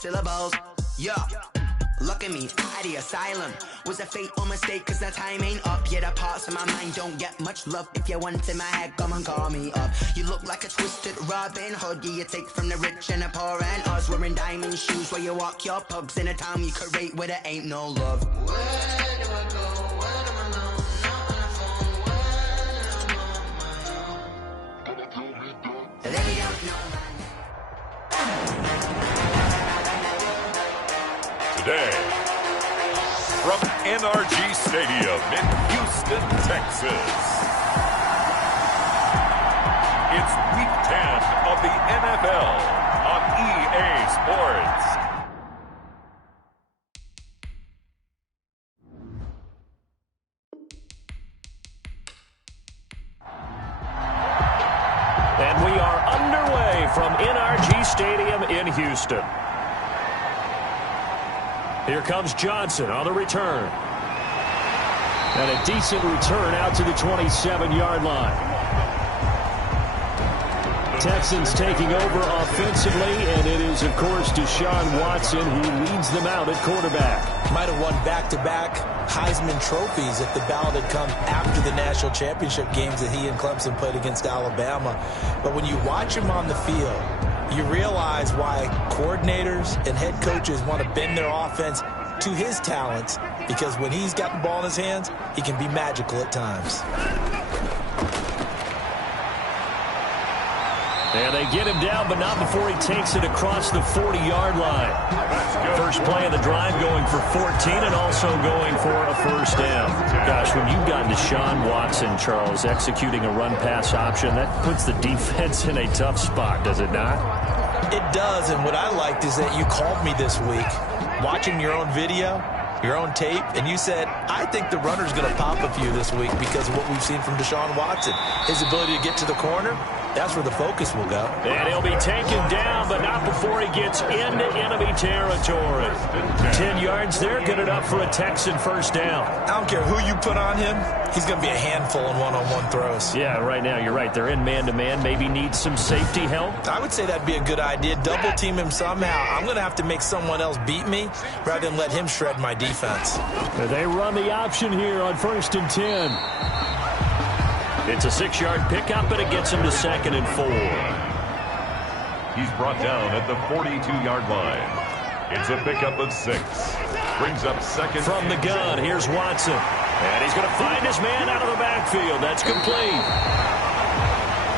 syllables. Yeah. Look at me, out the asylum. Was a fate or mistake, cause the time ain't up. Yeah, the parts of my mind don't get much love. If you want in my head, come and call me up. You look like a twisted Robin Hood. Yeah, you take from the rich and the poor and us. Wearing diamond shoes where you walk your pugs in a town you create where there ain't no love. Where do I go? When I'm alone, not on the phone. When I'm on my own. They don't know my name. Today, from NRG Stadium in Houston, Texas, it's Week 10 of the NFL on EA Sports. And we are underway from NRG Stadium in Houston. Here comes Johnson on the return. And a decent return out to the 27-yard line. Texans taking over offensively, and it is, of course, Deshaun Watson who leads them out at quarterback. Might have won back-to-back Heisman trophies if the ballot had come after the national championship games that he and Clemson played against Alabama. But when you watch him on the field, you realize why coordinators and head coaches want to bend their offense to his talents, because when he's got the ball in his hands, he can be magical at times. And they get him down, but not before he takes it across the 40-yard line. First play of the drive going for 14 and also going for a first down. Gosh, when you've got Deshaun Watson, Charles, executing a run-pass option, that puts the defense in a tough spot, does it not? It does, and what I liked is that you called me this week, watching your own video, your own tape, and you said, I think the runner's going to pop a few this week because of what we've seen from Deshaun Watson. His ability to get to the corner, that's where the focus will go. And he'll be taken down, but not before he gets into enemy territory. 10 yards there, good enough for a Texan first down. I don't care who you put on him, he's going to be a handful in one-on-one throws. Yeah, right now, you're right. They're in man-to-man, maybe need some safety help. I would say that'd be a good idea. Double team him somehow. I'm going to have to make someone else beat me rather than let him shred my defense. They run the option here on 1st and 10. It's a 6-yard pickup, and it gets him to 2nd and 4. He's brought down at the 42-yard line. It's a pickup of 6. Brings up 2nd. From the gun, here's Watson. And he's going to find his man out of the backfield. That's complete.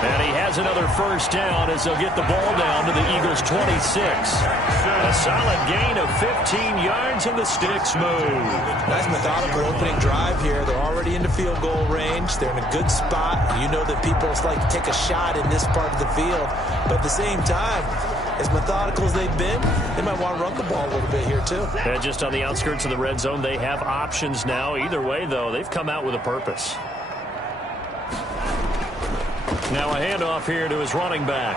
And he has another first down as they'll get the ball down to the Eagles' 26. A solid gain of 15 yards, and the sticks move. Nice methodical opening drive here. They're already into field goal range. They're in a good spot. You know that people like to take a shot in this part of the field. But at the same time, as methodical as they've been, they might want to run the ball a little bit here, too. Yeah, just on the outskirts of the red zone, they have options now. Either way, though, they've come out with a purpose. Now a handoff here to his running back.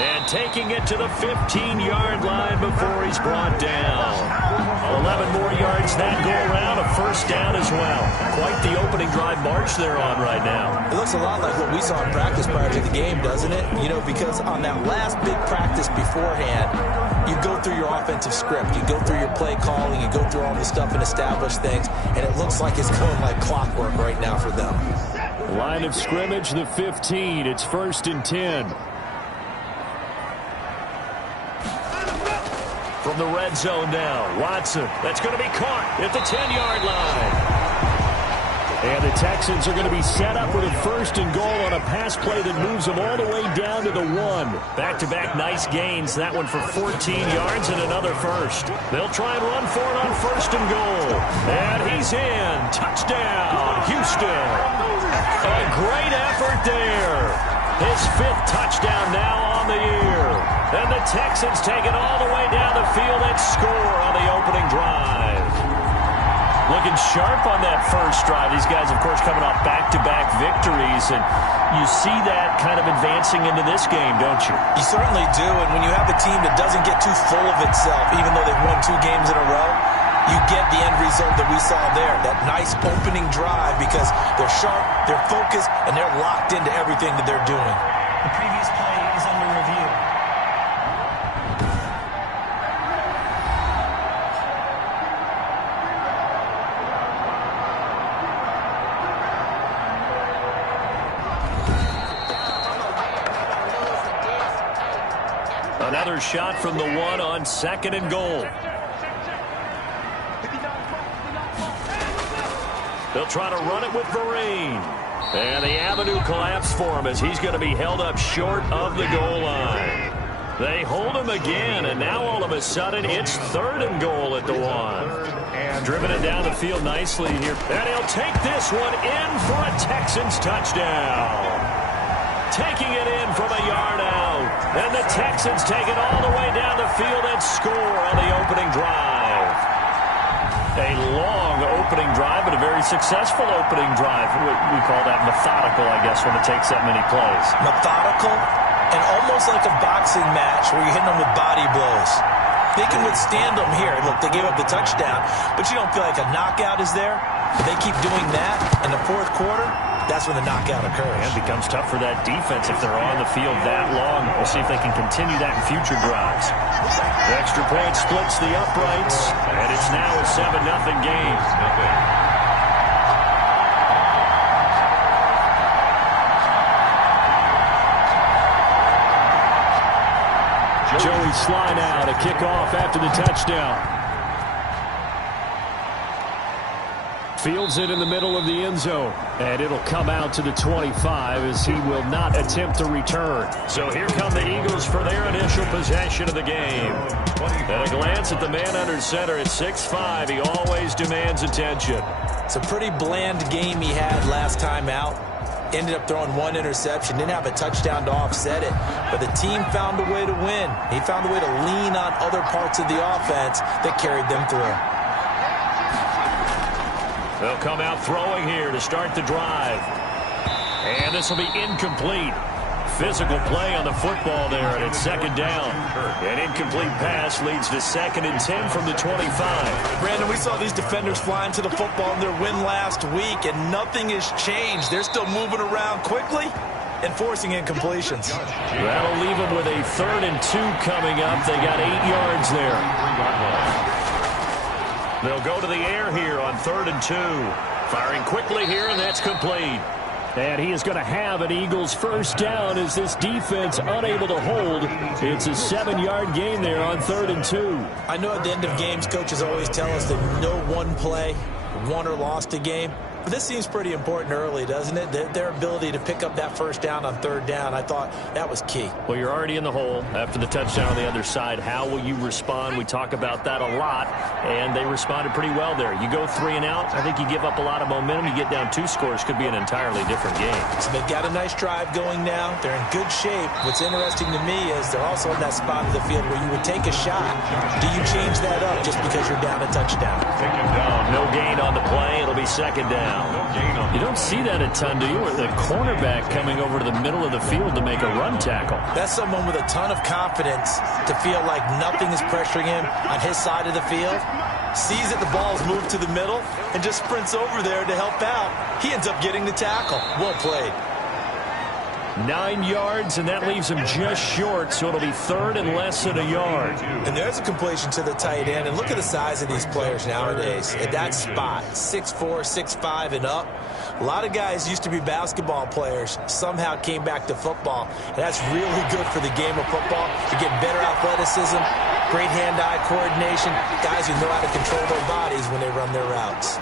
And taking it to the 15-yard line before he's brought down. 11 more yards that go around, a first down as well. Quite the opening drive march they're on right now. It looks a lot like what we saw in practice prior to the game, doesn't it? You know, because on that last big practice beforehand, you go through your offensive script. You go through your play calling. You go through all the stuff and establish things. And it looks like it's going like clockwork right now for them. Line of scrimmage, the 15. It's 1st and 10. From the red zone now, Watson. That's going to be caught at the 10-yard line. And the Texans are going to be set up with a 1st and goal on a pass play that moves them all the way down to the 1. Back-to-back nice gains. That one for 14 yards and another first. They'll try and run for it on 1st and goal. And he's in. Touchdown, Houston. A great effort there. His 5th touchdown now on the year. And the Texans take it all the way down the field and score on the opening drive. Looking sharp on that first drive. These guys, of course, coming off back-to-back victories, and you see that kind of advancing into this game, don't you? You certainly do, and when you have a team that doesn't get too full of itself, even though they've won 2 games in a row, you get the end result that we saw there, that nice opening drive, because they're sharp, they're focused, and they're locked into everything that they're doing. The previous play is under review. another shot from the one on 2nd and goal. They'll try to run it with Vereen. And the avenue collapsed for him as he's going to be held up short of the goal line. They hold him again, and now all of a sudden it's 3rd and goal at the one. Driven it down the field nicely here. And he'll take this one in for a Texans touchdown. Taking it in from a yard out. And the Texans take it all the way down the field and score on the opening drive. A long opening drive, but a very successful opening drive. We call that methodical, I guess, when it takes that many plays. Methodical and almost like a boxing match where you're hitting them with body blows. They can withstand them here. Look, they gave up the touchdown, but you don't feel like a knockout is there. They keep doing that in the 4th quarter. That's when the knockout occurs. And it becomes tough for that defense if they're on the field that long. We'll see if they can continue that in future drives. The extra point splits the uprights, and it's now a 7-0 game. Joey Sly now to kick off after the touchdown. Fields it in the middle of the end zone, and it'll come out to the 25 as he will not attempt to return. So here come the Eagles for their initial possession of the game. At a glance at the man under center at 6'5", he always demands attention. It's a pretty bland game he had last time out. Ended up throwing 1 interception, didn't have a touchdown to offset it, but the team found a way to win. He found a way to lean on other parts of the offense that carried them through. They'll come out throwing here to start the drive. And this will be incomplete. Physical play on the football there, and it's 2nd down. An incomplete pass leads to 2nd and 10 from the 25. Brandon, we saw these defenders flying to the football in their win last week, and nothing has changed. They're still moving around quickly and forcing incompletions. That'll leave them with a 3rd and 2 coming up. They got 8 yards there. They'll go to the air here on 3rd and 2. Firing quickly here, and that's complete. And he is going to have an Eagles first down as this defense unable to hold. It's a 7-yard gain there on 3rd and 2. I know at the end of games, coaches always tell us that no one play won or lost a game. But this seems pretty important early, doesn't it? Their ability to pick up that first down on 3rd down, I thought that was key. Well, you're already in the hole after the touchdown on the other side. How will you respond? We talk about that a lot, and they responded pretty well there. You go 3 and out, I think you give up a lot of momentum. You get down 2 scores, could be an entirely different game. So they've got a nice drive going now. They're in good shape. What's interesting to me is they're also in that spot of the field where you would take a shot. Do you change that up just because you're down a touchdown? No gain on the play. It'll be 2nd down. You don't see that a ton, do you? With the cornerback coming over to the middle of the field to make a run tackle. That's someone with a ton of confidence to feel like nothing is pressuring him on his side of the field. Sees that the ball's moved to the middle and just sprints over there to help out. He ends up getting the tackle. Well played. 9 yards, and that leaves him just short, so it'll be 3rd and less than a yard. And there's a completion to the tight end, and look at the size of these players nowadays. At that spot, 6'4", 6'5", and up. A lot of guys used to be basketball players, somehow came back to football, and that's really good for the game of football. You get better athleticism, great hand-eye coordination, guys who know how to control their bodies when they run their routes.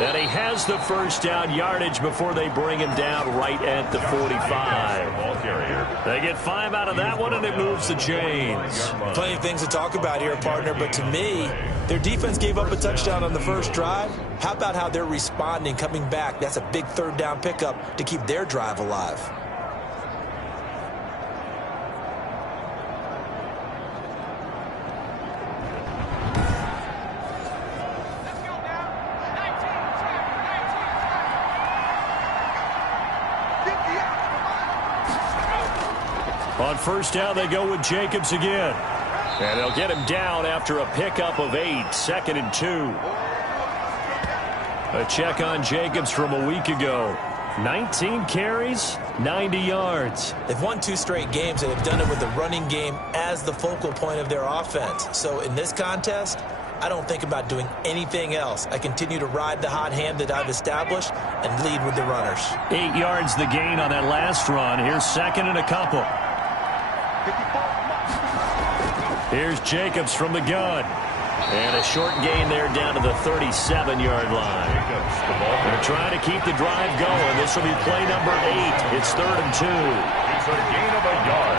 And he has the first down yardage before they bring him down right at the 45. They get 5 out of that one, and it moves the chains. Plenty of things to talk about here, partner, but to me, their defense gave up a touchdown on the first drive. How about how they're responding, coming back? That's a big 3rd down pickup to keep their drive alive. On first down, they go with Jacobs again. And they'll get him down after a pickup of 8, 2nd and 2. A check on Jacobs from a week ago. 19 carries, 90 yards. They've won 2 straight games, and have done it with the running game as the focal point of their offense. So in this contest, I don't think about doing anything else. I continue to ride the hot hand that I've established and lead with the runners. 8 yards the gain on that last run. Here's 2nd and a couple. Here's Jacobs from the gun. And a short gain there down to the 37-yard line. They're trying to keep the drive going. This will be play number 8. It's 3rd and 2. It's a gain of a yard.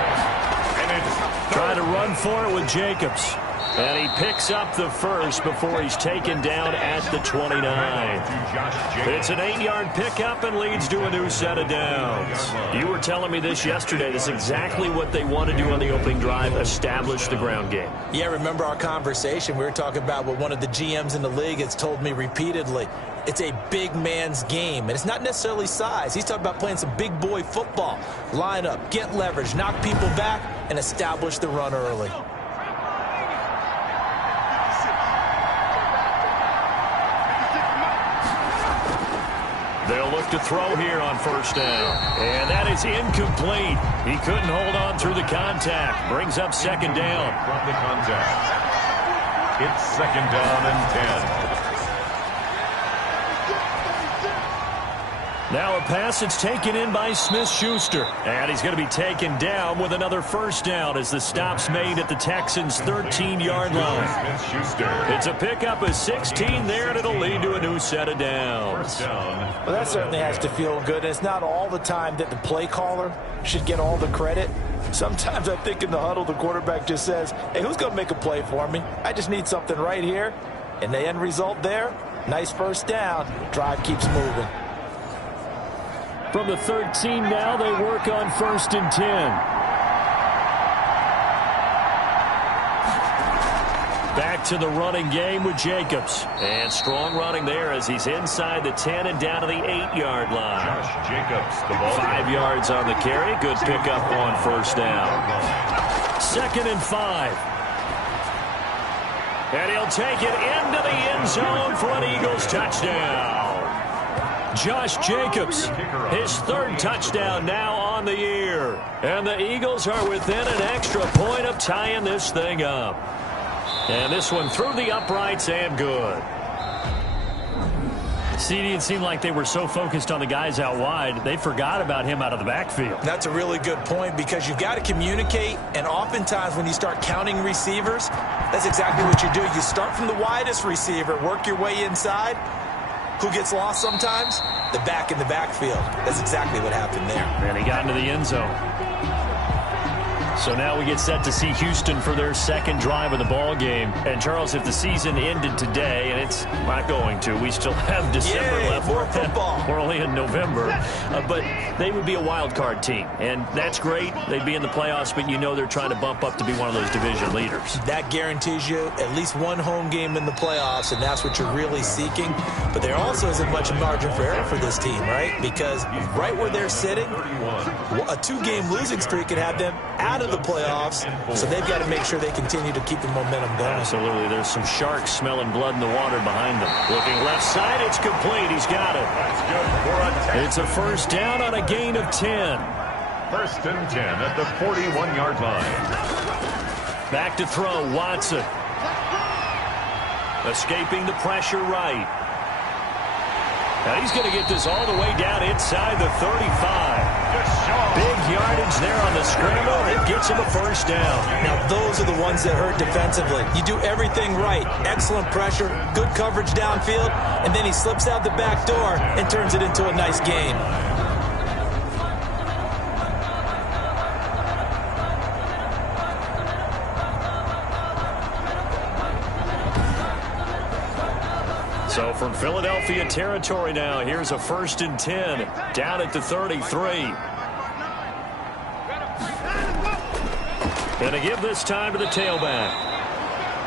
And it's trying to run for it with Jacobs. And he picks up the first before he's taken down at the 29. It's an 8-yard pickup and leads to a new set of downs. You were telling me this yesterday. This is exactly what they want to do on the opening drive, establish the ground game. Yeah, remember our conversation. We were talking about what one of the GMs in the league has told me repeatedly. It's a big man's game, and it's not necessarily size. He's talking about playing some big boy football. Line up, get leverage, knock people back, and establish the run early. They'll look to throw here on first down. And that is incomplete. He couldn't hold on through the contact. Brings up second down. From the contact. It's second down and 10. Now a pass that's taken in by Smith-Schuster. And he's going to be taken down with another first down as the stop's made at the Texans' 13-yard line. Smith-Schuster. It's a pickup of 16 there, and it'll lead to a new set of downs. Well, that certainly has to feel good. It's not all the time that the play caller should get all the credit. Sometimes I think in the huddle, the quarterback just says, hey, who's going to make a play for me? I just need something right here. And the end result there, nice first down. Drive keeps moving. From the 13 now, they work on 1st and 10. Back to the running game with Jacobs. And strong running there as he's inside the 10 and down to the 8-yard line. Josh Jacobs, the ball. 5 yards on the carry. Good pickup on first down. 2nd and 5. And he'll take it into the end zone for an Eagles touchdown. Josh Jacobs, his 3rd touchdown now on the year. And the Eagles are within an extra point of tying this thing up. And this one through the uprights and good. CD, it seemed like they were so focused on the guys out wide, they forgot about him out of the backfield. That's a really good point because you've got to communicate, and oftentimes when you start counting receivers, that's exactly what you do. You start from the widest receiver, work your way inside. Who gets lost sometimes? The back in the backfield. That's exactly what happened there. And he got into the end zone. So now we get set to see Houston for their 2nd drive of the ball game. And Charles, if the season ended today, and it's not going to, we still have December left. More football. We're only in November. But they would be a wild card team. And that's great. They'd be in the playoffs, but you know they're trying to bump up to be one of those division leaders. That guarantees you at least one home game in the playoffs, and that's what you're really seeking. But there also isn't much margin for error for this team, right? Because right where they're sitting, a 2-game losing streak could have them out of the playoffs, so they've got to make sure they continue to keep the momentum going. Absolutely. There's some sharks smelling blood in the water behind them. Looking left side, it's complete. He's got it. That's good for a 10. It's a first down on a gain of 10. 1st and 10 at the 41-yard line. Back to throw, Watson. Escaping the pressure right. Now he's going to get this all the way down inside the 35. Big yardage there on the scramble. It gets him a first down. Now those are the ones that hurt defensively. You do everything right. Excellent pressure, good coverage downfield, and then he slips out the back door and turns it into a nice game. So from Philadelphia territory now, here's a 1st and 10 down at the 33. Going to give this time to the tailback.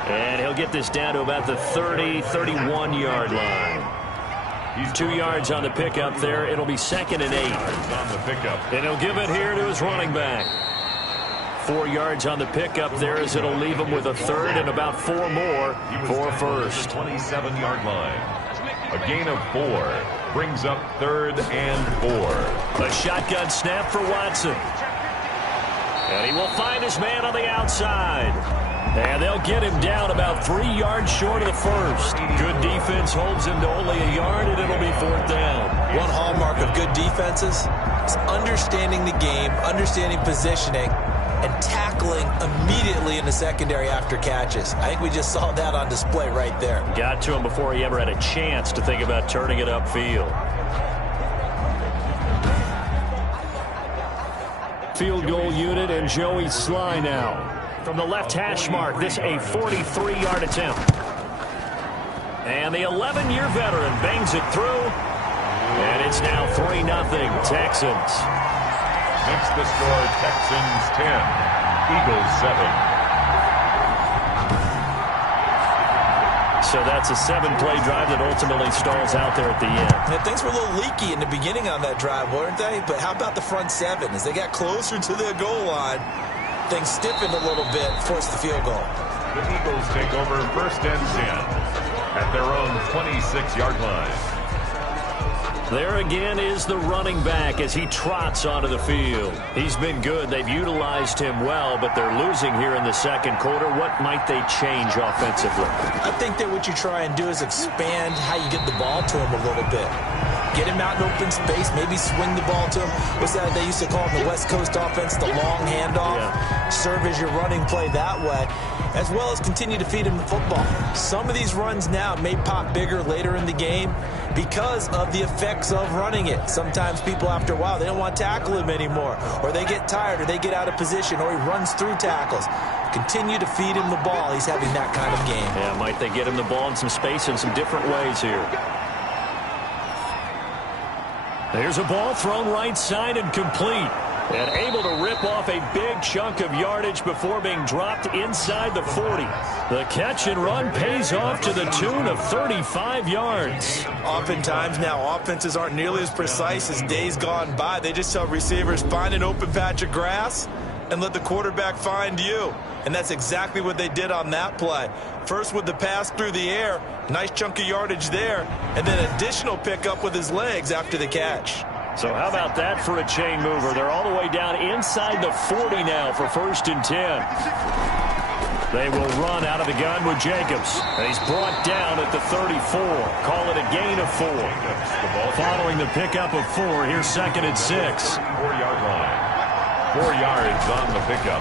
And he'll get this down to about the 30, 31-yard line. He's 2 yards on the pickup there. It'll be 2nd and 8. On the pickup. And he'll give it here to his running back. 4 yards on the pickup there as it'll leave him with a 3rd and about 4 more for first. 27-yard line. A gain of 4 brings up 3rd and 4. A shotgun snap for Watson. And he will find his man on the outside. And they'll get him down about 3 yards short of the first. Good defense holds him to only a yard, and it'll be 4th down. One hallmark of good defenses is understanding the game, understanding positioning, and tackling immediately in the secondary after catches. I think we just saw that on display right there. Got to him before he ever had a chance to think about turning it upfield. Field goal unit and Joey Sly now. From the left hash mark, this a 43-yard attempt. And the 11-year veteran bangs it through. And it's now 3-0 Texans. Makes the score Texans 10, Eagles 7. So that's a 7-play drive that ultimately stalls out there at the end. Yeah, things were a little leaky in the beginning on that drive, weren't they? But how about the front seven? As they got closer to the goal line, things stiffened a little bit, forced the field goal. The Eagles take over 1st and 10 at their own 26-yard line. There again is the running back as he trots onto the field. He's been good. They've utilized him well, but they're losing here in the second quarter. What might they change offensively? I think that what you try and do is expand how you get the ball to him a little bit. Get him out in open space, maybe swing the ball to him. What's that they used to call in the West Coast offense, the long handoff? Yeah. Serve as your running play that way, as well as continue to feed him the football. Some of these runs now may pop bigger later in the game because of the effects of running it. Sometimes people, after a while, they don't want to tackle him anymore, or they get tired, or they get out of position, or he runs through tackles. Continue to feed him the ball. He's having that kind of game. Yeah, might they get him the ball in some space in some different ways here. There's a ball thrown right side and complete. And able to rip off a big chunk of yardage before being dropped inside the 40. The catch and run pays off to the tune of 35 yards. Oftentimes now offenses aren't nearly as precise as days gone by. They just tell receivers, find an open patch of grass and let the quarterback find you. And that's exactly what they did on that play. First with the pass through the air, nice chunk of yardage there, and then additional pickup with his legs after the catch. So how about that for a chain mover? They're all the way down inside the 40 now for 1st and 10. They will run out of the gun with Jacobs. And he's brought down at the 34. Call it a gain of 4. Following the pickup of 4, here's 2nd and 6. 4-yard line. 4 yards on the pickup.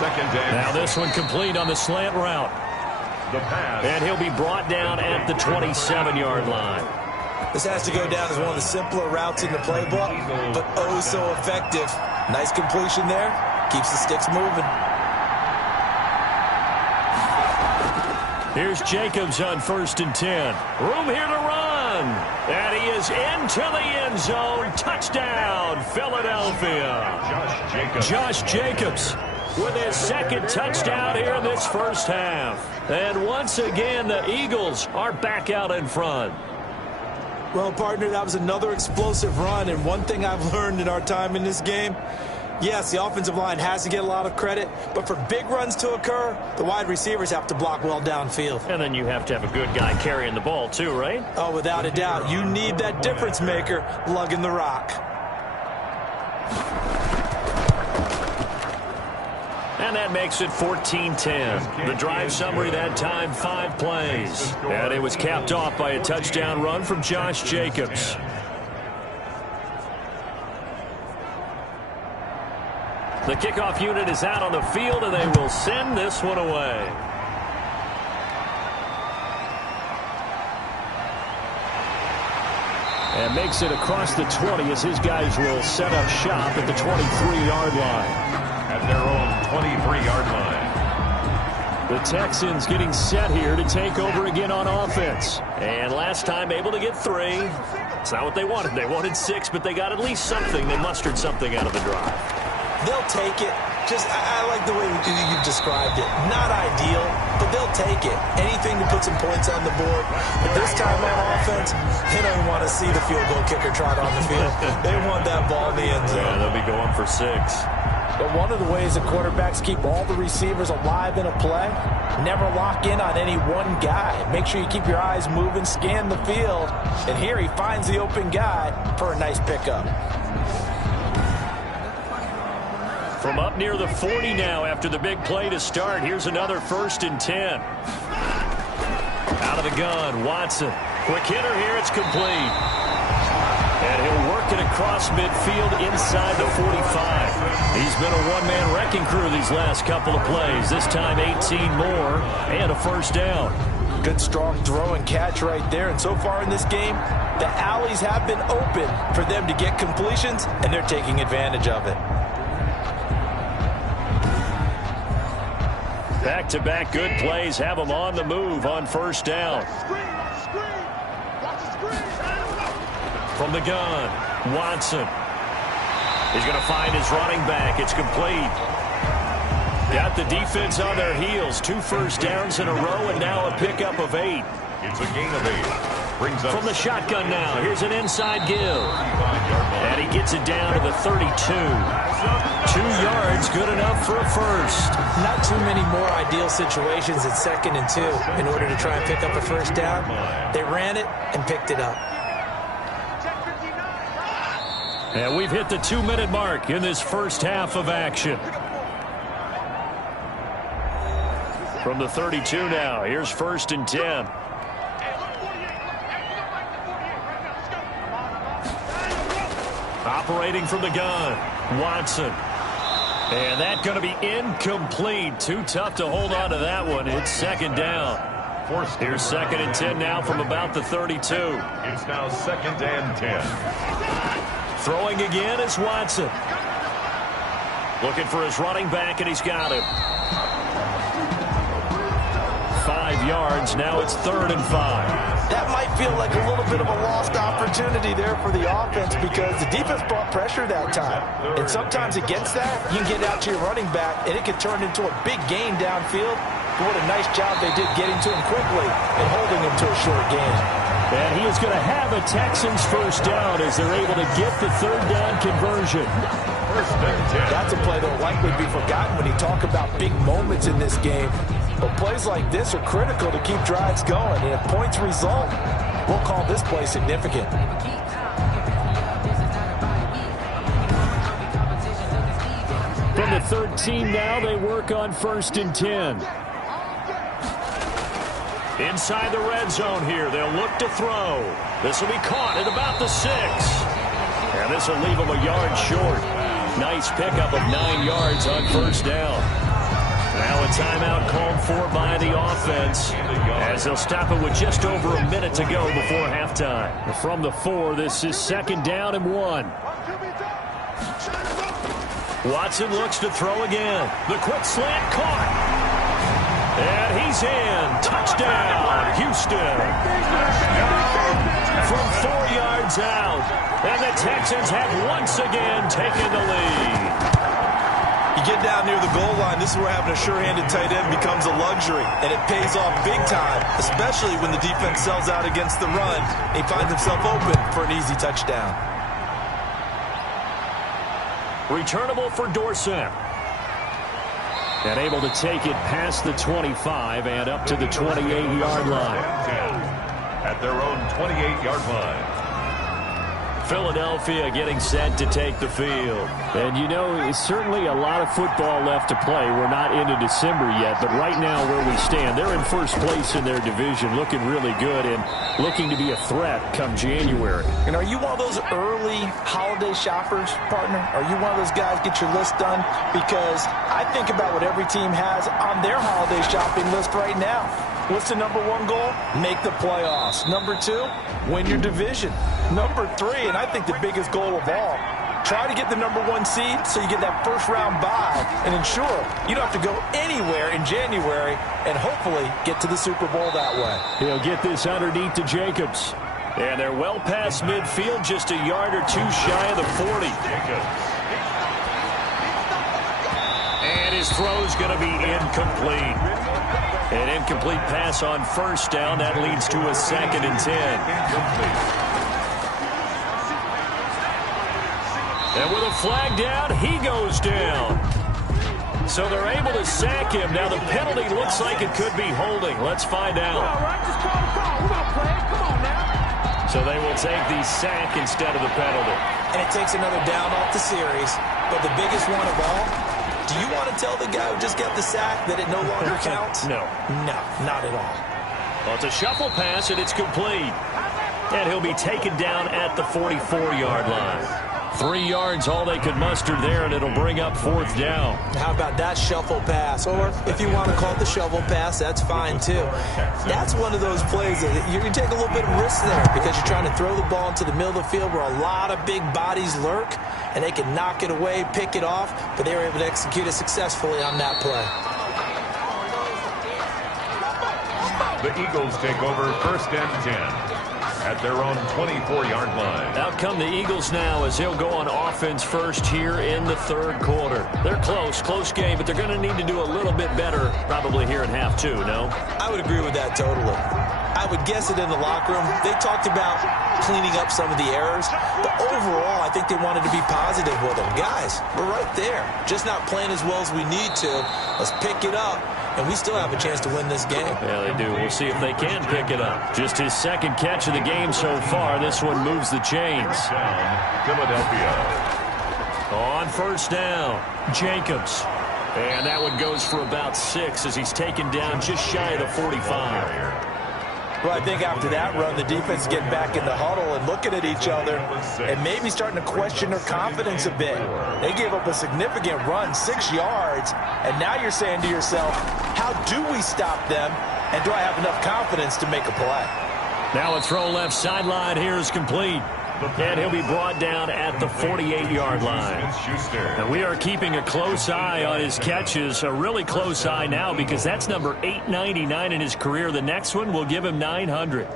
2nd and now this one complete on the slant route. The pass. And he'll be brought down at the 27-yard line. This has to go down as one of the simpler routes in the playbook, but oh so effective. Nice completion there. Keeps the sticks moving. Here's Jacobs on 1st and 10. Room here to run. And he is into the end zone. Touchdown, Philadelphia. Josh Jacobs with his 2nd touchdown here in this first half. And once again, the Eagles are back out in front. Well, partner, that was another explosive run, and one thing I've learned in our time in this game, yes, the offensive line has to get a lot of credit, but for big runs to occur, the wide receivers have to block well downfield. And then you have to have a good guy carrying the ball too, right? Oh, without a doubt. You need that difference maker lugging the rock. And that makes it 14-10. The drive summary that time, 5 plays. And it was capped off by a touchdown run from Josh Jacobs. The kickoff unit is out on the field, and they will send this one away. And makes it across the 20 as his guys will set up shop at the 23-yard line. At their own 23-yard line. The Texans getting set here to take over again on offense. And last time able to get 3. It's not what they wanted. They wanted 6, but they got at least something. They mustered something out of the drive. They'll take it. I like the way you've described it. Not ideal, but they'll take it. Anything to put some points on the board. But this time on offense, they don't want to see the field goal kicker trot on the field. They want that ball in the end zone. Yeah, they'll be going for 6. But one of the ways that quarterbacks keep all the receivers alive in a play, never lock in on any one guy. Make sure you keep your eyes moving, scan the field, and here he finds the open guy for a nice pickup. From up near the 40 now after the big play to start, here's another 1st and 10. Out of the gun, Watson. Quick hitter here, it's complete. And he'll work it across midfield inside the 45. He's been a one-man wrecking crew these last couple of plays. This time 18 more and a first down. Good strong throw and catch right there. And so far in this game, the alleys have been open for them to get completions, and they're taking advantage of it. Back-to-back good plays have them on the move on first down. From the gun, Watson. He's going to find his running back. It's complete. Got the defense on their heels. 2 first downs in a row, and now a pickup of 8. It's a gain of 8. Brings up from the shotgun now. Here's an inside give. And he gets it down to the 32. 2 yards, good enough for a first. Not too many more ideal situations at 2nd and 2 in order to try and pick up a first down. They ran it and picked it up. And we've hit the 2-minute mark in this first half of action. From the 32 now, here's 1st and 10. Operating from the gun, Watson. And that's going to be incomplete. Too tough to hold on to that one. It's 2nd down. Here's 2nd and 10 now from about the 32. It's now 2nd and 10. Throwing again is Watson. Looking for his running back, and he's got him. 5 yards. Now it's 3rd and 5. That might feel like a little bit of a lost opportunity there for the offense because the defense brought pressure that time. And sometimes against that, you can get out to your running back, and it can turn into a big gain downfield. But what a nice job they did getting to him quickly and holding him to a short gain. And he is going to have a Texans first down as they're able to get the 3rd down conversion. That's a play that will likely be forgotten when you talk about big moments in this game. But plays like this are critical to keep drives going. And if points result, we'll call this play significant. From the 13 now, they work on 1st and 10. Inside the red zone here, they'll look to throw. This will be caught at about the 6. And this will leave them a yard short. Nice pickup of 9 yards on 1st down. Now a timeout called for by the offense as they'll stop it with just over a minute to go before halftime. From the 4, this is 2nd down and 1. Watson looks to throw again. The quick slant caught. And he's in. Touchdown, Houston. From 4 yards out. And the Texans have once again taken the lead. You get down near the goal line, this is where having a sure-handed tight end becomes a luxury. And it pays off big time, especially when the defense sells out against the run. And he finds himself open for an easy touchdown. Returnable for Dorsett. And able to take it past the 25 and up to the 28-yard line. At their own 28-yard line. Philadelphia getting set to take the field. And, you know, it's certainly a lot of football left to play. We're not into December yet, but right now where we stand, they're in first place in their division, looking really good and looking to be a threat come January. And are you one of those early holiday shoppers, partner? Are you one of those guys get your list done? Because I think about what every team has on their holiday shopping list right now. What's the number 1 goal? Make the playoffs. Number 2, win your division. Number 3, and I think the biggest goal of all, try to get the number 1 seed so you get that first-round bye and ensure you don't have to go anywhere in January and hopefully get to the Super Bowl that way. He'll get this underneath to Jacobs. And they're well past midfield, just a yard or 2 shy of the 40. And his throw's going to be incomplete. An incomplete pass on 1st down. That leads to a 2nd and 10. And with a flag down, he goes down. So they're able to sack him. Now the penalty looks like it could be holding. Let's find out. So they will take the sack instead of the penalty. And it takes another down off the series. But the biggest one of all, do you want to tell the guy who just got the sack that it no longer counts? No. No, not at all. Well, it's a shuffle pass, and it's complete. and he'll be taken down at the 44-yard line. 3 yards, all they could muster there, and it'll bring up 4th down. How about that shuffle pass? Or if you want to call it the shovel pass, that's fine too. That's one of those plays that you're going to take a little bit of risk there because you're trying to throw the ball into the middle of the field where a lot of big bodies lurk, and they can knock it away, pick it off, but they were able to execute it successfully on that play. The Eagles take over 1st and 10. At their own 24-yard line. Out come the Eagles now as they'll go on offense first here in the 3rd quarter. They're close game, but they're going to need to do a little bit better probably here in half 2, no? I would agree with that totally. I would guess it in the locker room. They talked about cleaning up some of the errors, but overall, I think they wanted to be positive with them. Guys, we're right there. Just not playing as well as we need to. Let's pick it up. And we still have a chance to win this game. Yeah, they do. We'll see if they can pick it up. Just his 2nd catch of the game so far. This one moves the chains. Philadelphia. On 1st down, Jacobs. And that one goes for about 6 as he's taken down just shy of the 45. Well, I think after that run, the defense getting back in the huddle and looking at each other and maybe starting to question their confidence a bit. They gave up a significant run, 6 yards, and now you're saying to yourself, how do we stop them, and do I have enough confidence to make a play? Now a throw left sideline here is complete. And he'll be brought down at the 48-yard line. And we are keeping a close eye on his catches, a really close eye now because that's number 899 in his career. The next one will give him 900.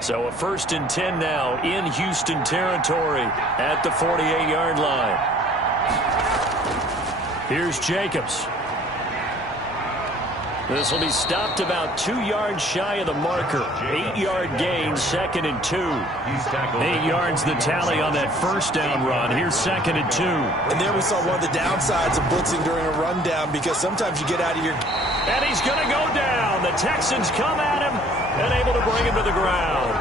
So a 1st and 10 now in Houston territory at the 48-yard line. Here's Jacobs. This will be stopped about 2 yards shy of the marker. 8-yard gain, 2nd and 2. 8 yards the tally on that 1st down run. Here's 2nd and 2. And there we saw one of the downsides of blitzing during a rundown because sometimes you get out of your... And he's going to go down. The Texans come at him and able to bring him to the ground.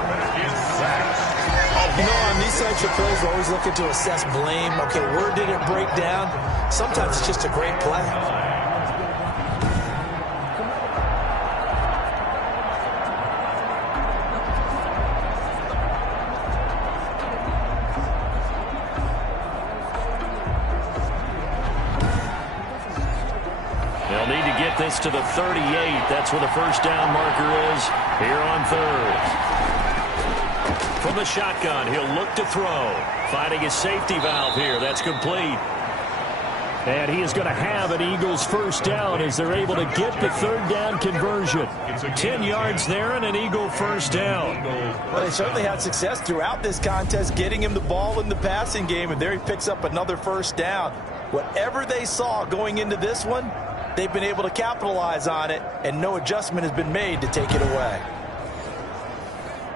You know, on these types of plays, we're always looking to assess blame. Okay, where did it break down? Sometimes it's just a great play. They'll need to get this to the 38. That's where the 1st down marker is here on 3rd. From the shotgun, he'll look to throw. Finding his safety valve here. That's complete. And he is going to have an Eagles 1st down as they're able to get the 3rd down conversion. 10 yards there and an Eagle 1st down. Well, they certainly had success throughout this contest getting him the ball in the passing game, and there he picks up another 1st down. Whatever they saw going into this one, they've been able to capitalize on it, and no adjustment has been made to take it away.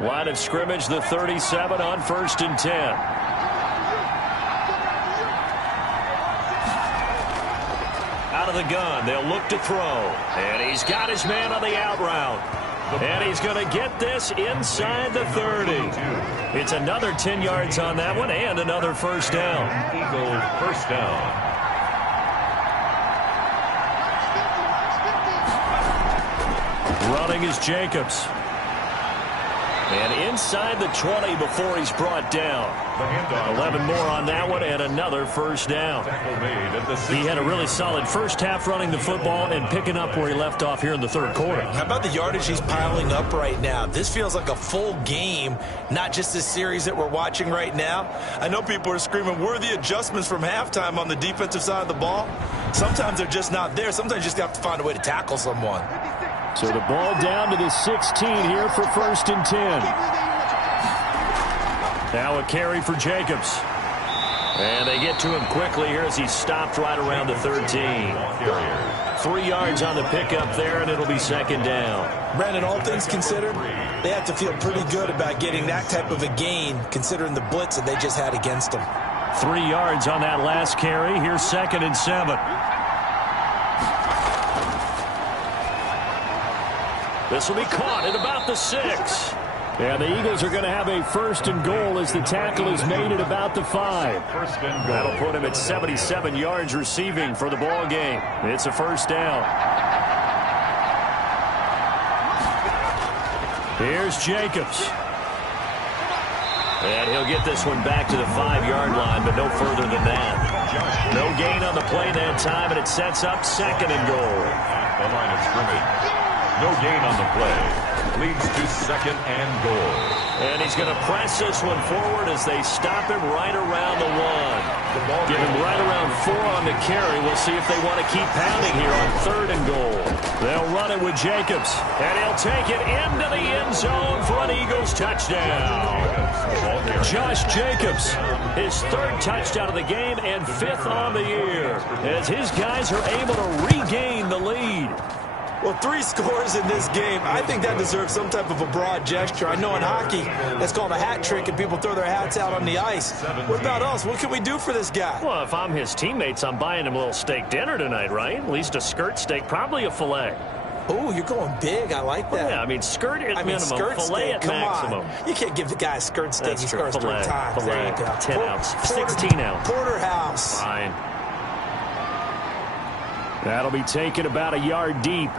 Line of scrimmage, the 37 on 1st and 10. Out of the gun, they'll look to throw. And he's got his man on the out route. And he's going to get this inside the 30. It's another 10 yards on that one and another 1st down. Eagles 1st down. Running is Jacobs. And inside the 20 before he's brought down. 11 more on that one and another 1st down. He had a really solid 1st half running the football and picking up where he left off here in the 3rd quarter. How about the yardage he's piling up right now? This feels like a full game, not just this series that we're watching right now. I know people are screaming, where are the adjustments from halftime on the defensive side of the ball? Sometimes they're just not there. Sometimes you just have to find a way to tackle someone. So the ball down to the 16 here for 1st and 10. Now a carry for Jacobs. And they get to him quickly here as he's stopped right around the 13. 3 yards on the pickup there, and it'll be 2nd down. Brandon, all things considered, they have to feel pretty good about getting that type of a gain, considering the blitz that they just had against them. 3 yards on that last carry. Here's 2nd and 7. This will be caught at about the 6. And the Eagles are going to have a 1st and goal as the tackle is made at about the 5. That'll put him at 77 yards receiving for the ball game. It's a 1st down. Here's Jacobs. And he'll get this one back to the 5-yard line, but no further than that. No gain on the play that time, and it sets up 2nd and goal. The line of scrimmage. No gain on the play. Leads to 2nd and goal. And he's going to press this one forward as they stop him right around the 1. Give him right around 4 on the carry. We'll see if they want to keep pounding here on 3rd and goal. They'll run it with Jacobs, and he'll take it into the end zone for an Eagles touchdown. Josh Jacobs, his 3rd touchdown of the game and 5th on the year, as his guys are able to regain the lead. Well, 3 scores in this game. I think that deserves some type of a broad gesture. I know in hockey, that's called a hat trick, and people throw their hats out on the ice. What about us? What can we do for this guy? Well, if I'm his teammates, I'm buying him a little steak dinner tonight, right? At least a skirt steak, probably a filet. Oh, you're going big. I like that. Well, yeah, I mean, skirt at minimum, skirt filet steak, at come maximum. On. You can't give the guy a skirt steak. That's He true. scores 3 times. Filet, There you go. 10 ounce, 16 ounce. Porterhouse. Fine. That'll be taken about a yard deep.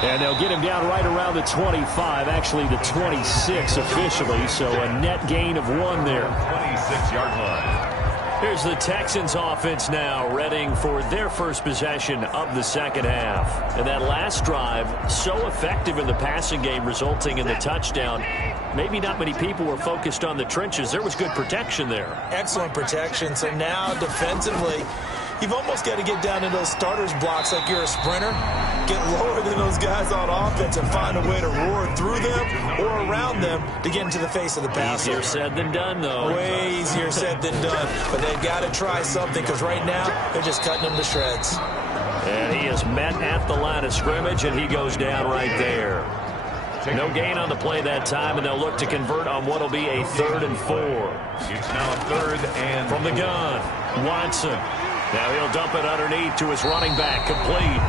And they'll get him down right around the 25, actually the 26 officially, so a net gain of 1 there. 26-yard line. Here's the Texans offense now, readying for their first possession of the 2nd half. And that last drive, so effective in the passing game, resulting in the touchdown. Maybe not many people were focused on the trenches. There was good protection there. Excellent protection. So now defensively, you've almost got to get down in those starters blocks like you're a sprinter. Get lower than those guys on offense and find a way to roar through them or around them to get into the face of the passer. Easier said than done, though. Way easier said than done. But they've got to try something because right now they're just cutting them to shreds. And he is met at the line of scrimmage, and he goes down right there. No gain on the play that time, and they'll look to convert on what will be a 3rd and 4. It's now 3rd and from the gun, Watson. Now he'll dump it underneath to his running back, complete.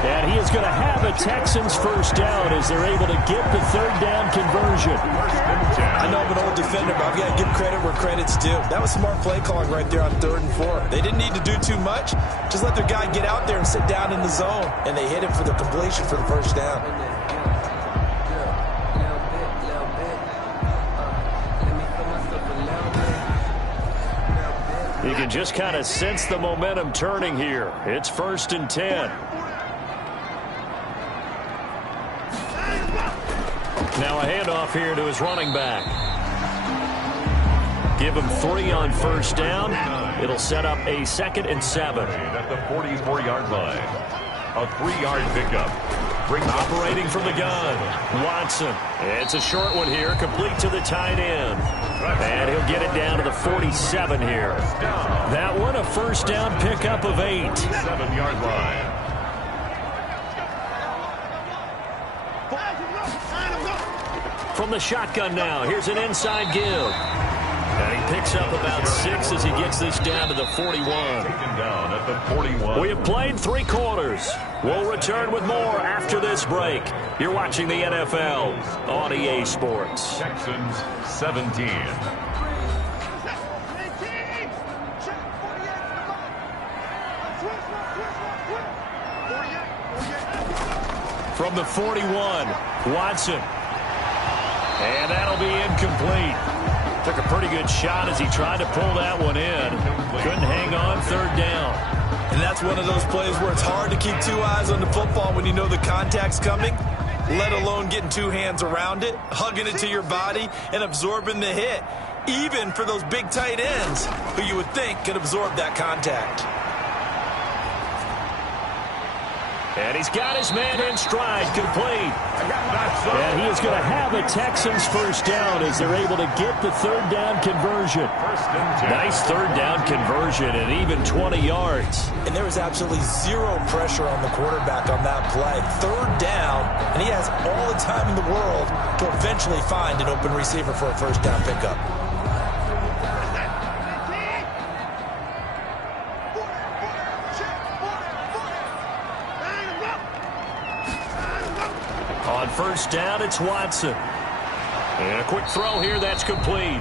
And he is going to have a Texans first down as they're able to get the 3rd down conversion. I know I'm an old defender, but I've got to give credit where credit's due. That was smart play calling right there on 3rd and 4. They didn't need to do too much. Just let their guy get out there and sit down in the zone. And they hit him for the completion for the first down. You can just kind of sense the momentum turning here. It's 1st and 10. Now a handoff here to his running back. Give him 3 on first down. It'll set up a 2nd and 7. At the 44-yard line. A 3-yard pickup. Operating from the gun, Watson. It's a short one here, complete to the tight end. And he'll get it down to the 47 here. That one a first down pickup of 8. 7-yard line. From the shotgun now, here's an inside give. And he picks up about 6 as he gets this down to the 41. Taken down at the 41. We have played 3 quarters. We'll return with more after this break. You're watching the NFL on EA Sports. Texans 17. From the 41, Watson. And that'll be incomplete. Took a pretty good shot as he tried to pull that one in. Couldn't hang on, 3rd down. And that's one of those plays where it's hard to keep 2 eyes on the football when you know the contact's coming, let alone getting 2 hands around it, hugging it to your body, and absorbing the hit, even for those big tight ends who you would think could absorb that contact. And he's got his man in stride, complete. And he is going to have a Texans first down as they're able to get the 3rd down conversion. Nice 3rd down conversion and even 20 yards. And there was absolutely 0 pressure on the quarterback on that play. 3rd down, and he has all the time in the world to eventually find an open receiver for a first down pickup. On first down, it's Watson. And a quick throw here, that's complete.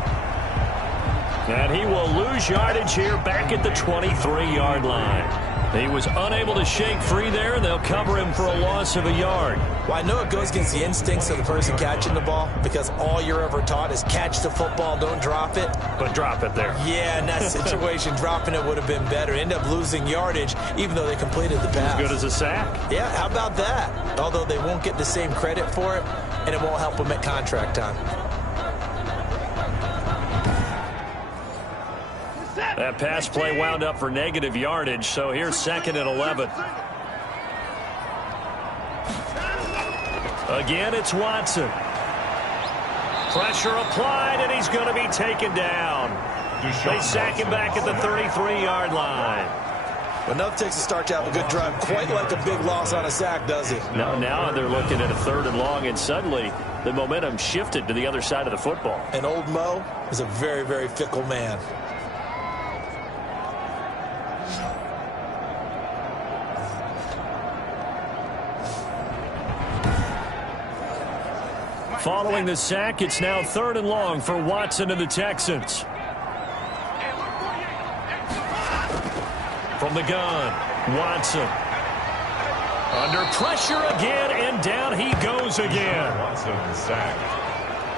And he will lose yardage here back at the 23-yard line. He was unable to shake free there, and they'll cover him for a loss of a yard. Well, I know it goes against the instincts of the person catching the ball because all you're ever taught is catch the football, don't drop it. But drop it there. Yeah, in that situation, dropping it would have been better. End up losing yardage, even though they completed the pass. As good as a sack. Yeah, how about that? Although they won't get the same credit for it, and it won't help them at contract time. That pass play wound up for negative yardage, so here's 2nd and 11. Again, it's Watson. Pressure applied, and he's going to be taken down. They sack him back at the 33-yard line. Well, enough takes to start to have a good drive. Quite like a big loss on a sack, does it? Now they're looking at a 3rd and long, and suddenly the momentum shifted to the other side of the football. And old Mo is a very, very fickle man. Following the sack, it's now 3rd and long for Watson and the Texans. From the gun, Watson. Under pressure again, and down he goes again. Watson sacked.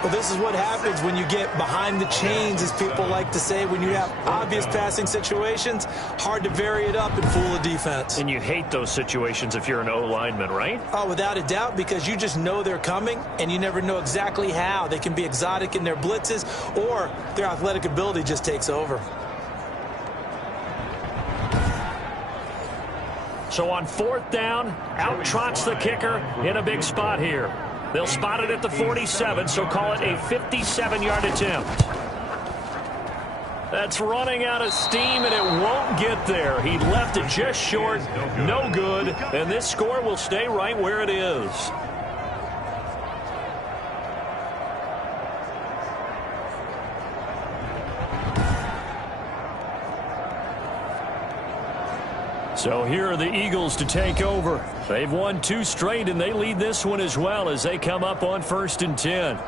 Well, this is what happens when you get behind the chains, as people like to say. When you have obvious passing situations, hard to vary it up and fool a defense. And you hate those situations if you're an O-lineman, right? Oh, without a doubt, because you just know they're coming, and you never know exactly how. They can be exotic in their blitzes, or their athletic ability just takes over. So on 4th down, out trots the kicker in a big spot here. They'll spot it at the 47, so call it a 57-yard attempt. That's running out of steam, and it won't get there. He left it just short, no good, and this score will stay right where it is. So here are the Eagles to take over. They've won 2 straight, and they lead this one as well as they come up on 1st and 10.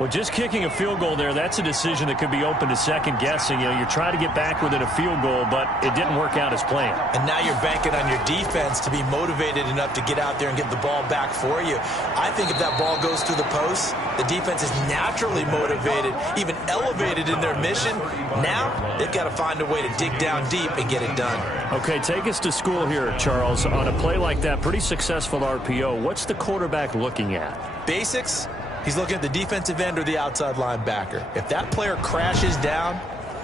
Well, just kicking a field goal there, that's a decision that could be open to second guessing. You know, you're trying to get back within a field goal, but it didn't work out as planned. And now you're banking on your defense to be motivated enough to get out there and get the ball back for you. I think if that ball goes through the post, the defense is naturally motivated, even elevated in their mission. Now they've got to find a way to dig down deep and get it done. Okay, take us to school here, Charles. On a play like that, pretty successful RPO, what's the quarterback looking at? Basics. He's looking at the defensive end or the outside linebacker. If that player crashes down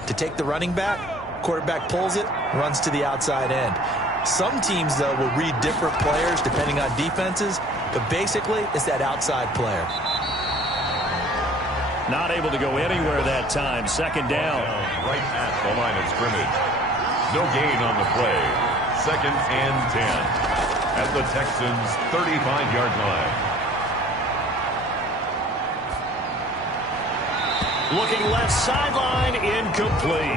to take the running back, quarterback pulls it, runs to the outside end. Some teams, though, will read different players depending on defenses, but basically it's that outside player. Not able to go anywhere that time. 2nd down. Right at the line of scrimmage. No gain on the play. 2nd and 10 at the Texans' 35-yard line. Looking left sideline, incomplete.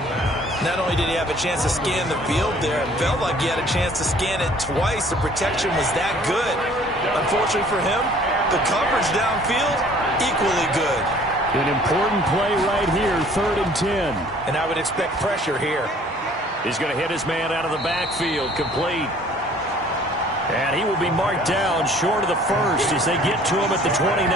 Not only did he have a chance to scan the field there, it felt like he had a chance to scan it twice. The protection was that good. Unfortunately for him, the coverage downfield, equally good. An important play right here, 3rd and 10. And I would expect pressure here. He's going to hit his man out of the backfield, complete. And he will be marked down short of the 1st as they get to him at the 29.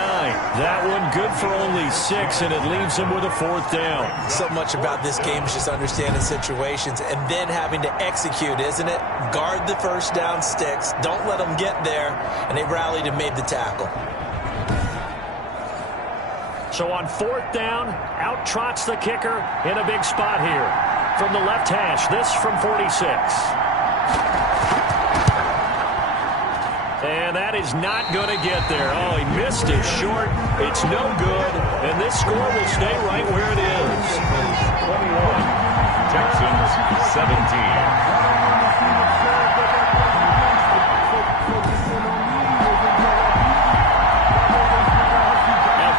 That one good for only 6, and it leaves him with a 4th down. So much about this game is just understanding situations and then having to execute, isn't it? Guard the first down sticks. Don't let them get there. And they rallied and made the tackle. So on 4th down, out trots the kicker in a big spot here. From the left hash, this from 46. And that is not going to get there. Oh, he missed it short. It's no good. And this score will stay right where it is. 21. Texans 17.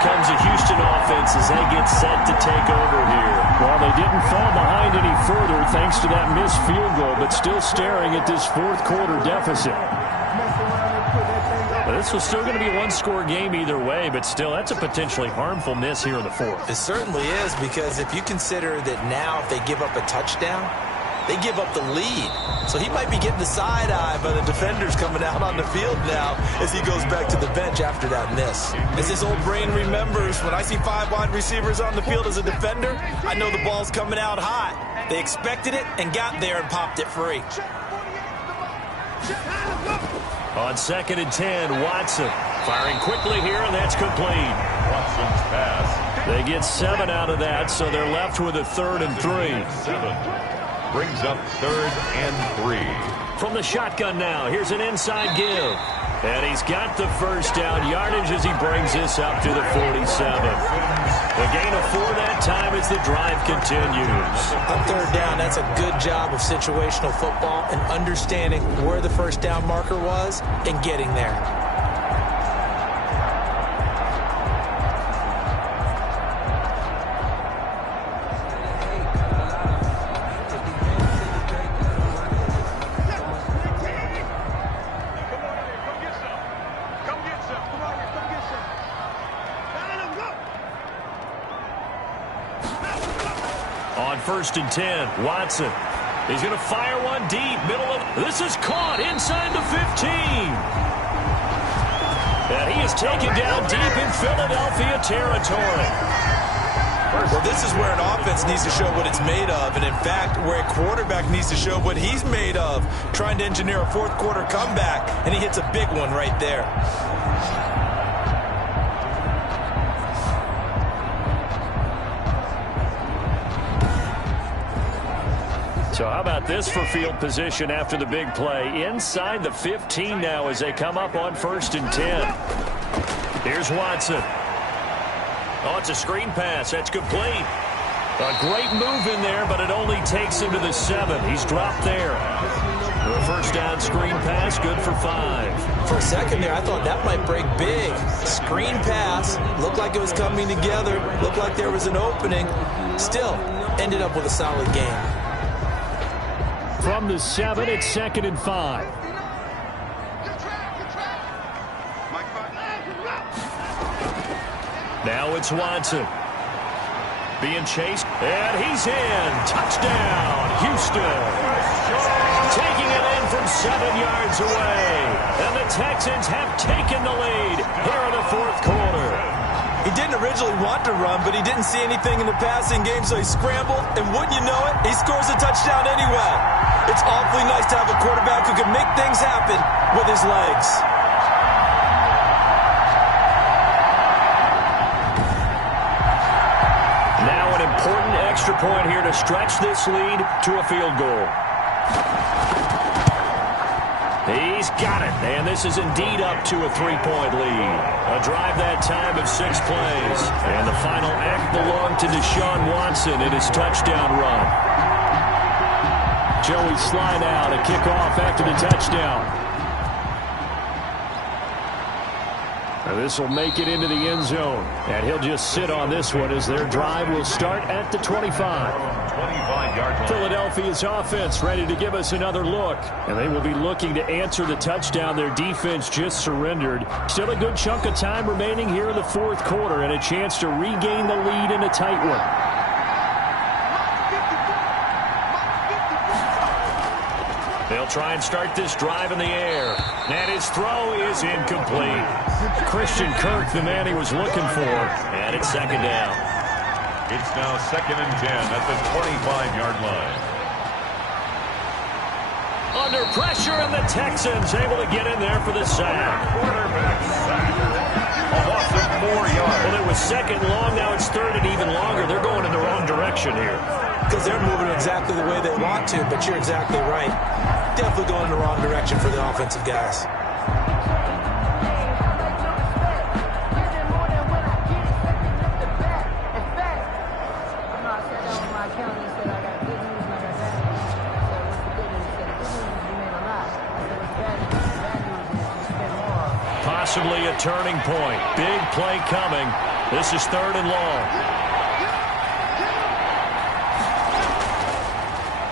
Comes a Houston offense as they get set to take over here. Well, they didn't fall behind any further thanks to that missed field goal, but still staring at this 4th quarter deficit. Well, this was still going to be a one-score game either way, but still, that's a potentially harmful miss here in the 4th. It certainly is, because if you consider that now if they give up a touchdown, they give up the lead. So he might be getting the side eye by the defenders coming out on the field now as he goes back to the bench after that miss. As his old brain remembers, when I see 5 wide receivers on the field as a defender, I know the ball's coming out hot. They expected it and got there and popped it free. On 2nd and 10, Watson firing quickly here, and that's complete. Watson's pass. They get 7 out of that, so they're left with a 3rd and 3. 7 brings up 3rd and 3. From the shotgun now, here's an inside give. And he's got the first down yardage as he brings this up to the 47. The gain of 4 that time as the drive continues. On 3rd down, that's a good job of situational football and understanding where the first down marker was and getting there. On 1st and 10, Watson. He's going to fire one deep, middle of... This is caught inside the 15. And he is taken down deep in Philadelphia territory. Well, this is where an offense needs to show what it's made of, and in fact, where a quarterback needs to show what he's made of, trying to engineer a 4th quarter comeback, and he hits a big one right there. So how about this for field position after the big play? Inside the 15 now as they come up on 1st and 10. Here's Watson. Oh, it's a screen pass. That's complete. A great move in there, but it only takes him to the 7. He's dropped there. The first down screen pass, good for 5. For a second there, I thought that might break big. Screen pass, looked like it was coming together, looked like there was an opening. Still, ended up with a solid game. From the 7, it's 2nd and 5. Now it's Watson. Being chased, and he's in. Touchdown, Houston. Taking it in from 7 yards away. And the Texans have taken the lead here in the 4th quarter. He didn't originally want to run, but he didn't see anything in the passing game, so he scrambled, and wouldn't you know it, he scores a touchdown anyway. It's awfully nice to have a quarterback who can make things happen with his legs. Now an important extra point here to stretch this lead to a field goal. He's got it, and this is indeed up to a 3-point lead. A drive that time of 6 plays. And the final act belonged to Deshaun Watson in his touchdown run. Joey slide out, a kickoff after the touchdown. And this will make it into the end zone. And he'll just sit on this one as their drive will start at the 25. 25-yard line. Philadelphia's offense ready to give us another look. And they will be looking to answer the touchdown their defense just surrendered. Still a good chunk of time remaining here in the 4th quarter and a chance to regain the lead in a tight one. They'll try and start this drive in the air. And his throw is incomplete. Christian Kirk, the man he was looking for. And it's 2nd down. It's now 2nd and 10 at the 25-yard line. Under pressure, and the Texans able to get in there for the sack. Quarterback sack. A loss of 4 yards. Well, it was 2nd long. Now it's 3rd and even longer. They're going in the wrong direction here. Because they're moving exactly the way they want to, but you're exactly right. Definitely going in the wrong direction for the offensive guys. Possibly a turning point. Big play coming. This is 3rd and long.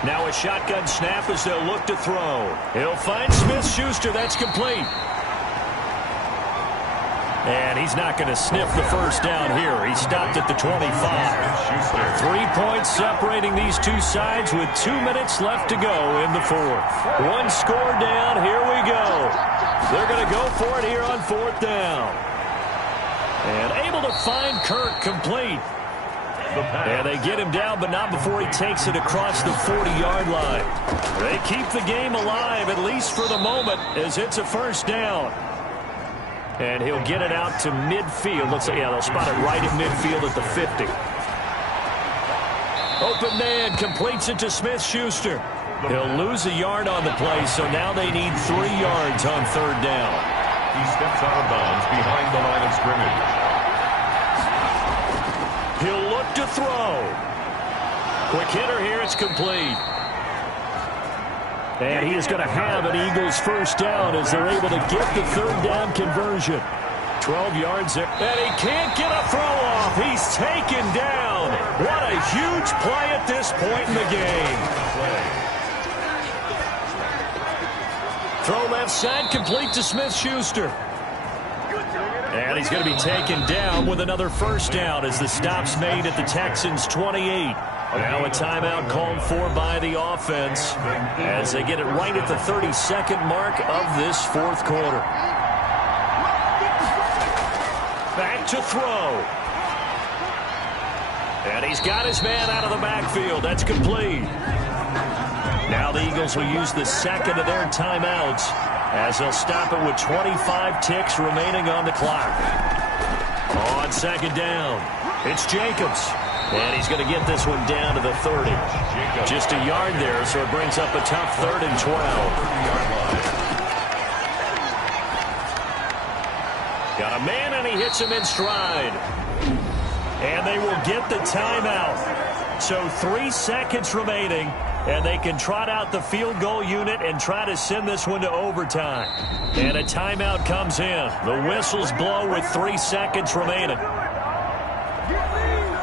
Now a shotgun snap as they'll look to throw. He'll find Smith-Schuster. That's complete. And he's not going to sniff the first down here. He stopped at the 25. 3 points separating these two sides with 2 minutes left to go in the fourth. One score down. Here we go. They're going to go for it here on fourth down. And able to find Kirk complete. And they get him down, but not before he takes it across the 40-yard line. They keep the game alive, at least for the moment, as it's a first down. And he'll get it out to midfield. Let's say, yeah, they'll spot it right at midfield at the 50. Open man completes it to Smith-Schuster. He'll lose a yard on the play, so now they need 3 yards on third down. He steps out of bounds behind the line of scrimmage. He'll look to throw. Quick hitter here. It's complete. And he is going to have an Eagles first down as they're able to get the third down conversion. 12 yards there. And he can't get a throw off. He's taken down. What a huge play at this point in the game. Throw left side complete to Smith-Schuster. And he's going to be taken down with another first down as the stop's made at the Texans' 28. Now a timeout called for by the offense as they get it right at the 32nd mark of this fourth quarter. Back to throw. And he's got his man out of the backfield. That's complete. Now the Eagles will use the second of their timeouts as they'll stop it with 25 ticks remaining on the clock. On second down, it's Jacobs. And he's going to get this one down to the 30. Just a yard there, so it brings up a tough 3rd and 12. Got a man, and he hits him in stride. And they will get the timeout. So 3 seconds remaining, and they can trot out the field goal unit and try to send this one to overtime. And a timeout comes in. The whistles blow with 3 seconds remaining.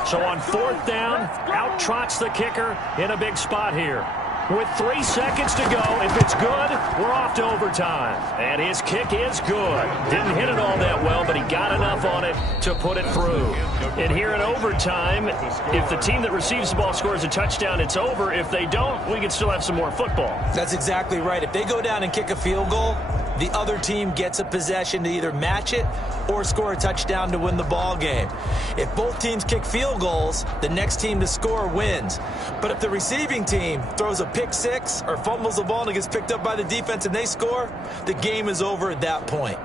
So on fourth down, out trots the kicker in a big spot here. With 3 seconds to go, if it's good, we're off to overtime. And his kick is good. Didn't hit it all that well, but he got enough on it to put it through. And here in overtime, if the team that receives the ball scores a touchdown, it's over. If they don't, we can still have some more football. That's exactly right. If they go down and kick a field goal, the other team gets a possession to either match it or score a touchdown to win the ball game. If both teams kick field goals, the next team to score wins. But if the receiving team throws a pick six or fumbles the ball and it gets picked up by the defense and they score, the game is over at that point.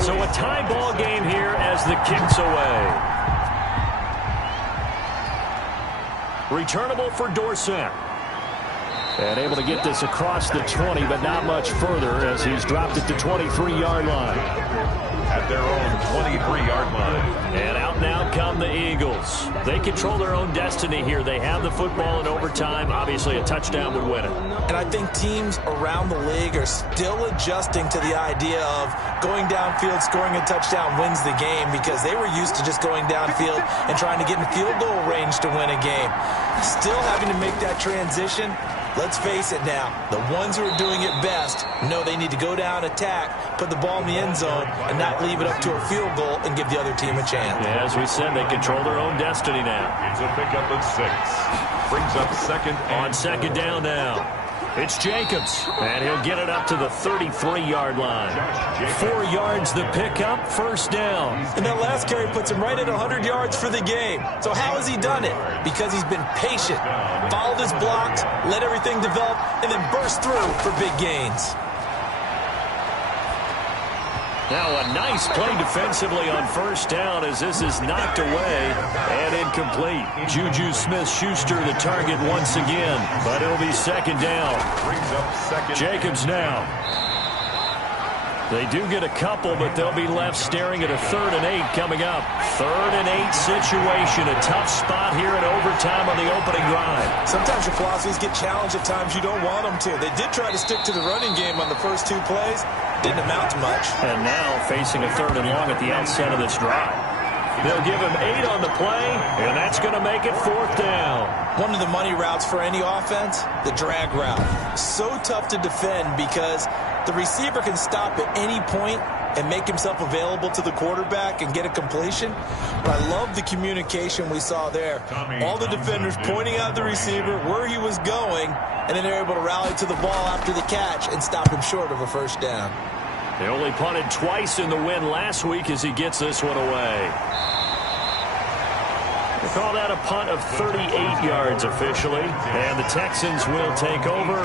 So a tie ball game here as the kick's away. Returnable for Dorsett. And able to get this across the 20, but not much further as he's dropped at the 23-yard line. At their own 23-yard line. And out now come the Eagles. They control their own destiny here. They have the football in overtime. Obviously, a touchdown would win it. And I think teams around the league are still adjusting to the idea of going downfield, scoring a touchdown wins the game, because they were used to just going downfield and trying to get in field goal range to win a game. Still having to make that transition. Let's face it now, the ones who are doing it best know they need to go down, attack, put the ball in the end zone, and not leave it up to a field goal and give the other team a chance. Yeah, as we said, they control their own destiny now. It's a pickup of 6. Brings up second on second down now. It's Jacobs, and he'll get it up to the 33-yard line. 4 yards the pickup, first down. And that last carry puts him right at 100 yards for the game. So how has he done it? Because he's been patient, followed his blocks, let everything develop, and then burst through for big gains. Now a nice play defensively on first down as this is knocked away and incomplete. Juju Smith-Schuster the target once again, but it'll be second down. Jacobs now. They do get a couple, but they'll be left staring at a 3rd and 8 coming up. 3rd and 8 situation, a tough spot here in overtime on the opening drive. Sometimes your philosophies get challenged at times you don't want them to. They did try to stick to the running game on the first 2 plays. Didn't amount to much. And now facing a 3rd and long at the outset of this drive. They'll give him 8 on the play, and that's going to make it 4th down. One of the money routes for any offense, the drag route. So tough to defend because The receiver can stop at any point and make himself available to the quarterback and get a completion. But I love the communication we saw there. All the defenders pointing out the receiver, where he was going, and then they're able to rally to the ball after the catch and stop him short of a first down. They only punted twice in the win last week as he gets this one away. They call that a punt of 38 yards officially. And the Texans will take over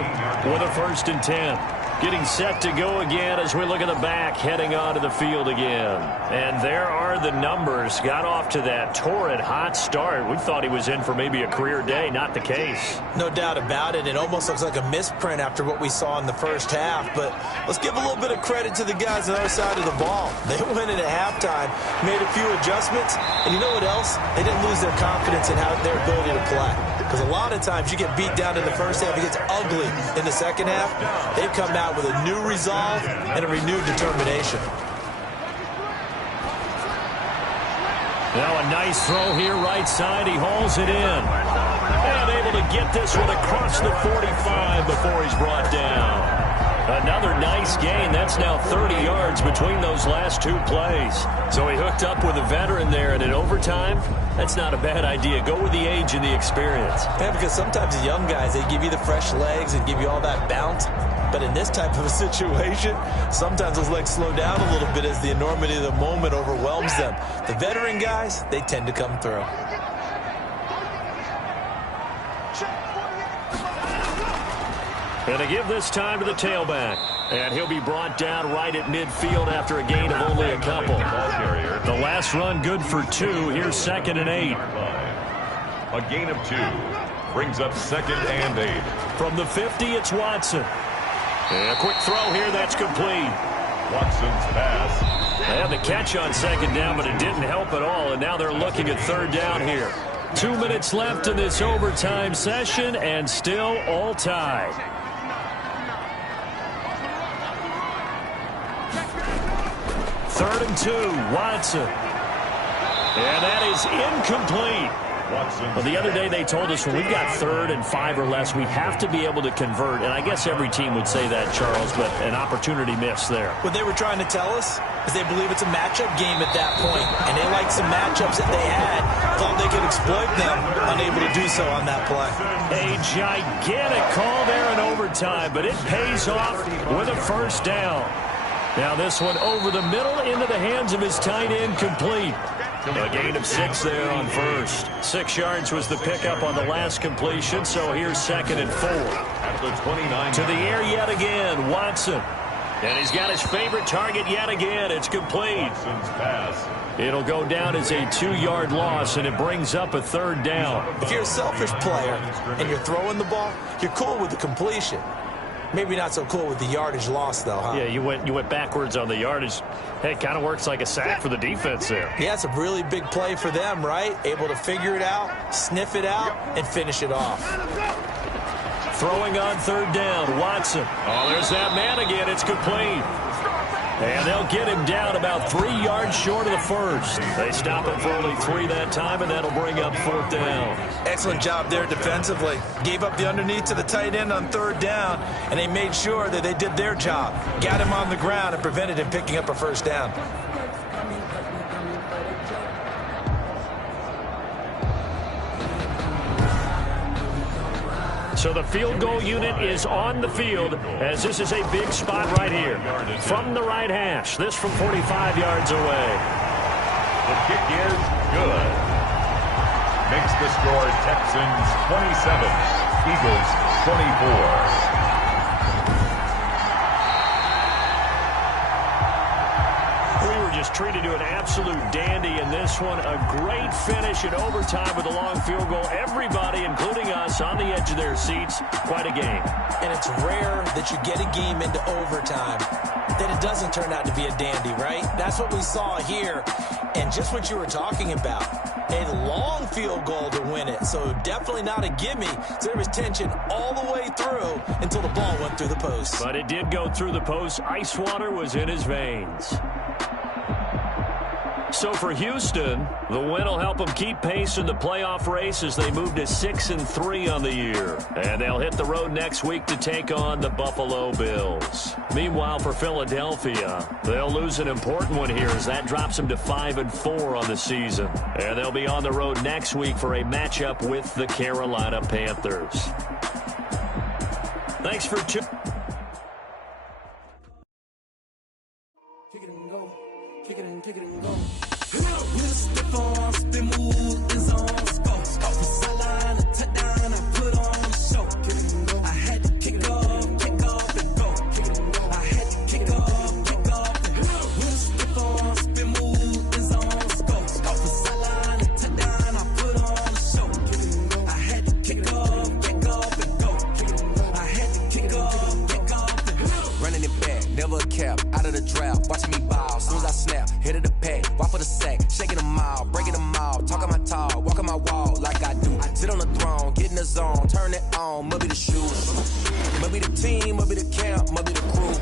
with a 1st and 10. Getting set to go again as we look at the back, heading onto the field again. And there are the numbers. Got off to that torrid hot start. We thought he was in for maybe a career day. Not the case. No doubt about it. It almost looks like a misprint after what we saw in the first half. But let's give a little bit of credit to the guys on the other side of the ball. They went in at halftime, made a few adjustments, and you know what else? They didn't lose their confidence in their ability to play. Because a lot of times you get beat down in the first half, it gets ugly in the second half. They've come out with a new resolve and a renewed determination. Now a nice throw here right side. He hauls it in. And able to get this one across the 45 before he's brought down. Another nice gain. That's now 30 yards between those last 2 plays. So he hooked up with a veteran there, and in overtime, that's not a bad idea. Go with the age and the experience. Yeah, because sometimes the young guys, they give you the fresh legs and give you all that bounce. But in this type of a situation, sometimes those legs slow down a little bit as the enormity of the moment overwhelms them. The veteran guys, they tend to come through. And to give this time to the tailback. And he'll be brought down right at midfield after a gain of only a couple. The last run good for 2. Here's 2nd and 8. A gain of 2 brings up 2nd and 8. From the 50, it's Watson. And a quick throw here, that's complete. Watson's pass. They had the catch on 2nd down, but it didn't help at all. And now they're looking at 3rd down here. 2 minutes left in this overtime session, and still all tied. 3rd and 2, Watson. And that is incomplete. Well, the other day they told us when we've got 3rd and 5 or less, we have to be able to convert. And I guess every team would say that, Charles, but an opportunity missed there. What they were trying to tell us is they believe it's a matchup game at that point. And they liked some matchups that they had, thought they could exploit them, unable to do so on that play. A gigantic call there in overtime, but it pays off with a 1st down. Now this one over the middle into the hands of his tight end, complete. A gain of 6 there on 1st. 6 yards was the pickup on the last completion, so here's 2nd and 4. At the 29. To the air yet again, Watson. And he's got his favorite target yet again. It's complete. Watson's pass. It'll go down as a 2-yard loss, and it brings up a 3rd down. If you're a selfish player and you're throwing the ball, you're cool with the completion. Maybe not so cool with the yardage loss, though, huh? Yeah, you went backwards on the yardage. Hey, it kind of works like a sack for the defense there. Yeah, it's a really big play for them, right? Able to figure it out, sniff it out, and finish it off. Throwing on 3rd down, Watson. Oh, there's that man again. It's complete. And they'll get him down about 3 yards short of the 1st. They stop him for only 3 that time, and that'll bring up 4th down. Excellent job there defensively. Gave up the underneath to the tight end on 3rd down, and they made sure that they did their job. Got him on the ground and prevented him picking up a 1st down. So the field goal unit is on the field as this is a big spot right here. From the right hash, this from 45 yards away. The kick is good. Makes the score Texans 27, Eagles 24. Just treated to an absolute dandy in this one. A great finish in overtime with a long field goal. Everybody, including us, on the edge of their seats. Quite a game. And it's rare that you get a game into overtime that it doesn't turn out to be a dandy, right? That's what we saw here. And just what you were talking about, a long field goal to win it. So definitely not a gimme. So there was tension all the way through until the ball went through the post. But it did go through the post. Ice water was in his veins. So for Houston, the win will help them keep pace in the playoff race as they move to 6-3 on the year. And they'll hit the road next week to take on the Buffalo Bills. Meanwhile, for Philadelphia, they'll lose an important one here as that drops them to 5-4 on the season. And they'll be on the road next week for a matchup with the Carolina Panthers. Thanks for tuning. Kick it and go. Kick it and kick it and go. With a stiff arm, spin move, is on scope. Off the sideline, a touchdown, I put on the show. Kick it and go. I had to kick off and go. Kick it and go. I had to kick off and go. With a stiff arm, spin move, is on scope. Off the sideline, a touchdown, I put on the show. Kick it and go. I had to kick off and go. Kick it and go. I had to kick off and go. Running it back, never a cap, out of the draft, watching me ball, soon as I snap, hit of the pack, walk for the sack, shaking them out, breaking them out, talking my talk, walking my wall like I do. I sit on the throne, get in the zone, turn it on, must be the shoes, must be the team, must be the camp, must be the crew.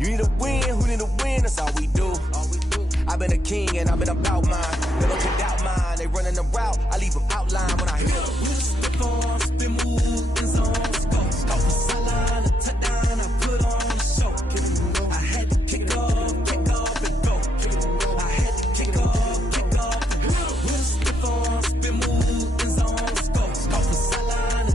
You need a win, who need a win, that's all we do. I've been a king and I've been about mine, never could doubt mine, they running the route,